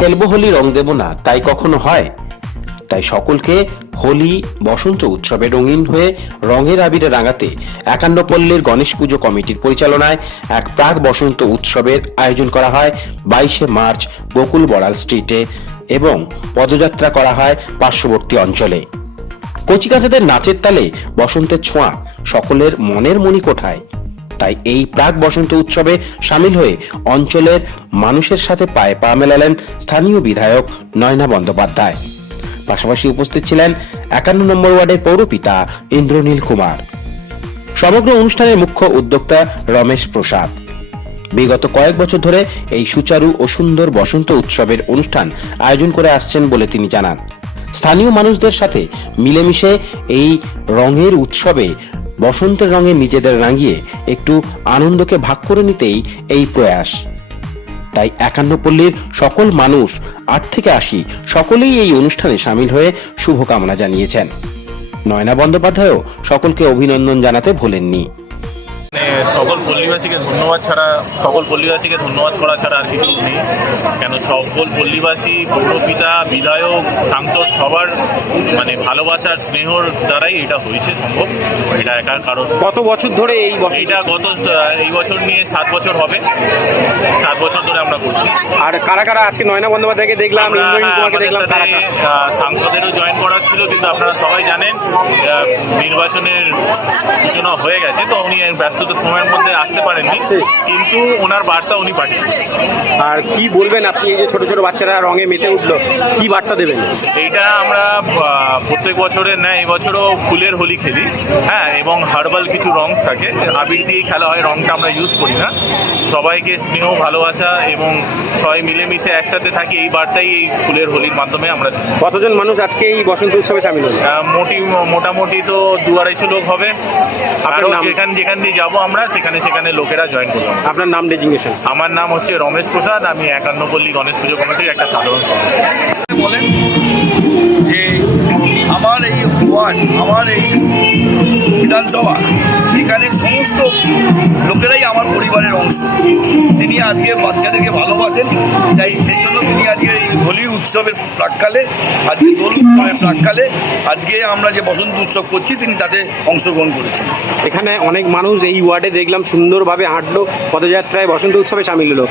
খেলব হোলি রং দেব না, তাই কখনো হয়? তাই সকলকে হোলি, বসন্ত উৎসবে রঙিন হয়ে রঙের আবিরে রাঙাতে একান্ন পল্লীর গণেশ পুজো কমিটির পরিচালনায় এক প্রাক বসন্ত উৎসবের আয়োজন করা হয় বাইশে মার্চ গোকুল বড়াল স্ট্রিটে এবং পদযাত্রা করা হয় পার্শ্ববর্তী অঞ্চলে। কচিকাচাদের নাচের তালে বসন্তের ছোঁয়া সকলের মনের মণিকোঠায়। তাই এই প্রাক বসন্ত উৎসবে সামিল হয়ে অঞ্চলের মানুষের সাথে পায়ে পা মেলালেন স্থানীয় বিধায়ক নয়না বন্দ্যোপাধ্যায়। পাশাপাশি উপস্থিত ছিলেন একান্ন নম্বর ওয়ার্ডের পৌরপিতা ইন্দ্রনীল কুমার। সমগ্র অনুষ্ঠানের মুখ্য উদ্যোক্তা রমেশ প্রসাদ। বিগত কয়েক বছর ধরে এই সুচারু ও সুন্দর বসন্ত উৎসবের অনুষ্ঠান আয়োজন করে আসছেন বলে তিনি জানান। স্থানীয় মানুষদের সাথে মিলেমিশে এই রঙের উৎসবে বসন্তের রঙে নিজেদের রাঙিয়ে একটু আনন্দকে ভাগ করে নিতেই এই প্রয়াস। তাই একান্নপল্লীর সকল মানুষ, আট থেকে আশি, সকলেই এই অনুষ্ঠানে সামিল হয়ে শুভকামনা জানিয়েছেন। নয়না বন্দ্যোপাধ্যায়ও সকলকে অভিনন্দন জানাতে ভোলেননি। সকল পল্লীবাসীকে ধন্যবাদ ছাড়া সকল পল্লীবাসীকে ধন্যবাদ করা ছাড়া আর কিছু নেই। কেন সকল পল্লীবাসী পৌরপিতা বিধায়ক সাংসদ সবার মানে ভালোবাসার স্নেহর দ্বারাই এটা হয়েছে সম্ভব। এটা একার কারণ। কত বছর ধরে এই এটা গত এই বছর নিয়ে সাত বছর হবে। বছর ধরে আমরা করছি। আর কারা কারা আজকে নয়না বন্দ্যোপাধ্যায়কে দেখলাম ইন্দ্রনীল কুমারকে দেখলাম কারা কারা? সাংসদেরও জয়েন করার ছিল কিন্তু আপনারা সবাই জানেন নির্বাচনের সূচনা হয়ে গেছে তো উনি ব্যস্ততার সময়ের মধ্যে আসতে পারেননি কিন্তু ওনার বার্তা উনি পাঠিয়েছেন। আর কি বলবেন আপনি এই যে ছোট ছোট বাচ্চারা রঙে মেতে উঠল কি বার্তা দেবেন? এইটা আমরা প্রত্যেক বছরের ন্যায় এবছরও ফুলের হোলি খেলি হ্যাঁ এবং হার্বাল কিছু রং থাকে আবির দিয়েই খেলা হয় রংটা আমরা ইউজ করি না। সবাইকে স্নেহ ভালোবাসা এবং সবাই মিলেমিশে একসাথে থাকি। এই বার্তাই এই ফুলের হোলির মাধ্যমে আমরা কতজন মানুষ আজকে এই বসন্ত উৎসবে সামিল হলো? মোটি মোটামুটি তো দু আড়াইশো লোক হবে। আরও যেখান যেখান দিয়ে যাব আমরা সেখানে সেখানে লোকেরা জয়েন করলাম আপনার নাম ডেজিগনেশন আমার নাম হচ্ছে রমেশ প্রসাদ আমি একান্ন পল্লী গণেশ পুজো কমিটির একটা সাধারণ সদস্য। বলেন যে আমার এই ওয়ার্ড আমার এই বিধানসভা এখানে সমস্ত লোকেরাই আমার পরিবারের অংশ। তিনি আজকে বাচ্চাদেরকে ভালোবাসেন তাই সেই জন্য তিনি আজকে এই হোলি উৎসবের প্রাককালে আজকে দোল উৎসবের প্রাককালে আজকে আমরা যে বসন্ত উৎসব করছি তিনি তাতে অংশগ্রহণ করেছেন। এখানে অনেক মানুষ এই ওয়ার্ডে দেখলাম সুন্দরভাবে হাঁটলো পদযাত্রায় বসন্ত উৎসবে সামিল হলো।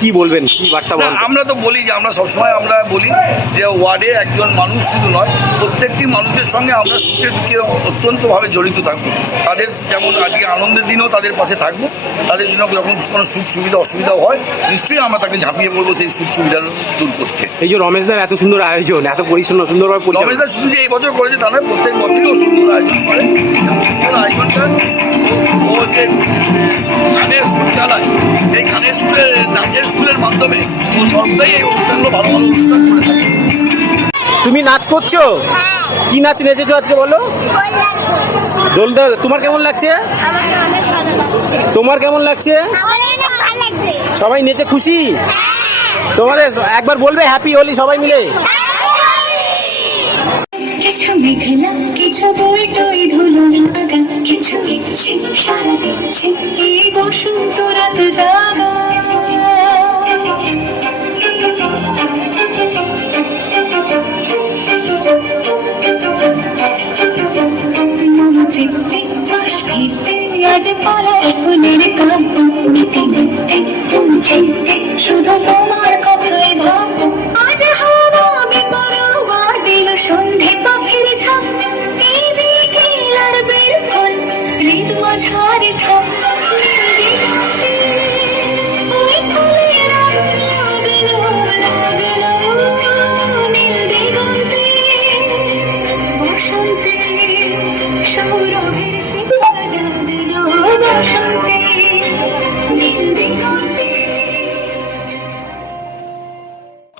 কি বলবেন? কি বার্তা আমরা তো বলি যে আমরা সবসময় আমরা বলি যে ওয়ার্ডে একজন মানুষ শুধু নয় প্রত্যেকটি মানুষের সঙ্গে আমরা সুখে দুঃখে অত্যন্তভাবে জড়িত থাকব। তাদের যেমন আজকে আনন্দের দিনেও তাদের পাশে থাকব। তাদের জন্য যখন কোনো সুখ সুবিধা অসুবিধাও হয় নিশ্চয়ই আমরা তাকে ঝাঁপিয়ে পড়ব সেই সুখ সুবিধা দূর করতে। এই যে রমেশদার এত সুন্দর আয়োজন এত পরিচ্ছন্ন সুন্দরভাবে পরিচালনা রমেশদা শুধু যে এই বছর করেছে তা নয় প্রত্যেক বছরই সুন্দর আয়োজন করে। এবং আয়োজনটা ও- ও যে গানের স্কুল চালায় সেই গানের স্কুলের নাচের স্কুলের মাধ্যমে ও সবটাই এই অনুষ্ঠানগুলো ভালো ভালো অনুষ্ঠান করে থাকে। নাচ করছ? কি নাচ নেচেছো আজকে বলো? দোলদা তোমার কেমন লাগছে? তোমার কেমন লাগছে? সবাই নেচে খুশি? তোমাদের একবার বলবে হ্যাপি হোলি সবাই মিলে। কিছু মেঘলা কিছু বই টই ধুলো লাগা কিছু ইচ্ছে সারা দিচ্ছে। এই বসন্ত রাত জাগা ফুলের কাব্য নিতে নিতে তুলছে শুধু তোমার কথাই ভাবো। আজ হাওয়া বিপরোয়া দিল সন্ধে পাখির ঝাঁক এই যে কেলার ফল হৃদ মাঝারে থাক ওই